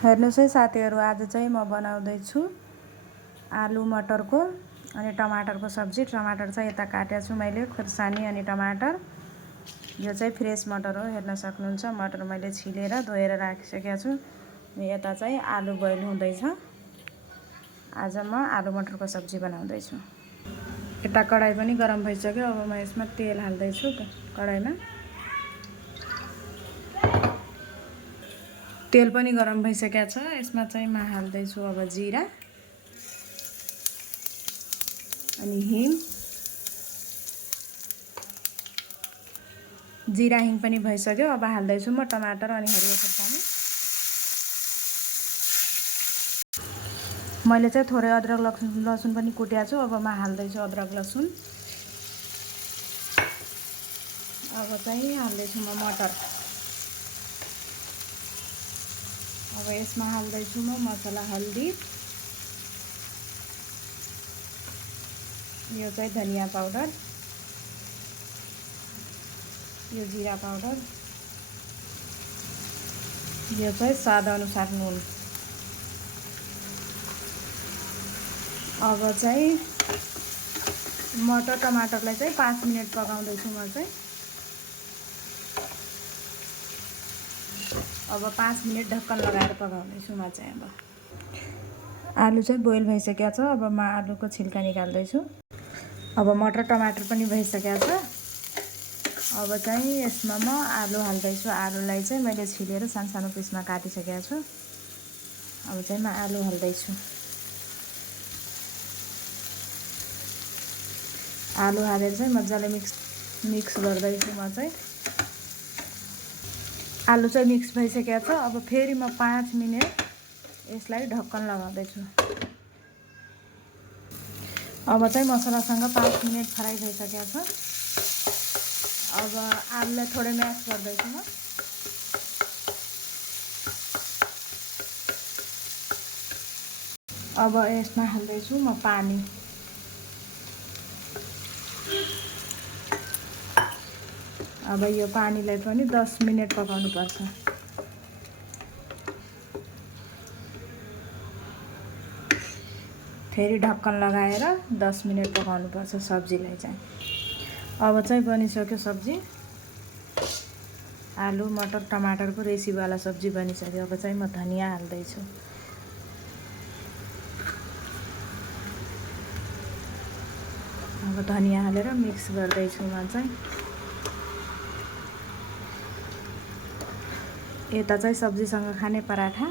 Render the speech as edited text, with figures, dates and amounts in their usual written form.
हेर्नुस् है साथीहरु, आज चाहिँ म बनाउँदै छु आलु मटरको अनि टमाटरको सब्जी। टमाटर चाहिँ यता काटेको छु मैले, खुर्सानी अनि टमाटर। यो चाहिँ फ्रेश मटर हो, हेर्न सक्नुहुन्छ। मटर मैले छिलेर धोएर राखिसकेको छु। यता चाहिँ आलु बोइल हुँदैछ। आज म आलु मटरको सब्जी बनाउँदै छु। यता कढाई पनि गरम भइसक्यो। अब म यसमा तेल हाल्दै छु कढाईमा। तेल पनि गरम भइसकेको छ। यसमा चाहिँ म हाल्दै छु अब जिरा अनि हिङ। जिरा हिङ पनि भइसक्यो। अब हाल्दै छु म टमाटर अनि हरियो खोर्सानी। मैले चाहिँ थोरै अदरक लसुन पनि कुटेको छु। अब म हाल्दै छु अदरक लसुन। अब चाहिँ हाल्दै छु म मटर। अब यसमा हाल्दै छु म मसला, हल्दी, यो चाहिँ धनिया पाउडर, यो जीरा पाउडर, यो चाहिँ स्वाद अनुसार नुन। अब चाहिँ मटर टमाटरलाई चाहिँ 5 मिनेट पकाउँदै छु म चाहिँ। अब 5 मिनेट ढक्कन लगाएर पकाउँदै छु म चाहिँ। अब आलु चाहिँ बोइल भइसकेको छ। अब म आलुको छिल्का निकाल्दै छु। अब मटर टमाटर पनि भइसकेको छ। अब चाहिँ यसमा म आलु हाल्दै छु। आलुलाई चाहिँ मैले छिलेर सानो पिसमा काटिसकेको छु। अब चाहिँ म आलु हाल्दै छु। आलु हालेर चाहिँ मजाले मिक्स गर्दै छु म चाहिँ। आलु चाहिँ मिक्स भइसकेको छ। अब फेरि म 5 मिनेट यसलाई ढक्कन लगाउँदै छु। अब चाहिँ मसलासँग 5 मिनेट फ्राई भइसकेको छ। अब आलुलाई थोरै म्यास गर्दै छु म। अब यसमा हाल्दै छु म पानी। अब यो पानीलाई पनि 10 मिनेट पकाउनु पर्छ। फेरि ढक्कन लगाएर 10 मिनेट पकाउनु पर्छ सब्जीलाई चाहिँ। अब चाहिँ बनिसक्यो सब्जी। आलु मटर टमाटरको रेसिपीवाला सब्जी बनिसक्यो। अब चाहिँ म धनिया हाल्दै छु। अब धनिया हालेर मिक्स गर्दै छु म चाहिँ। यता चाहिँ सब्जीसँग खाने पराठा।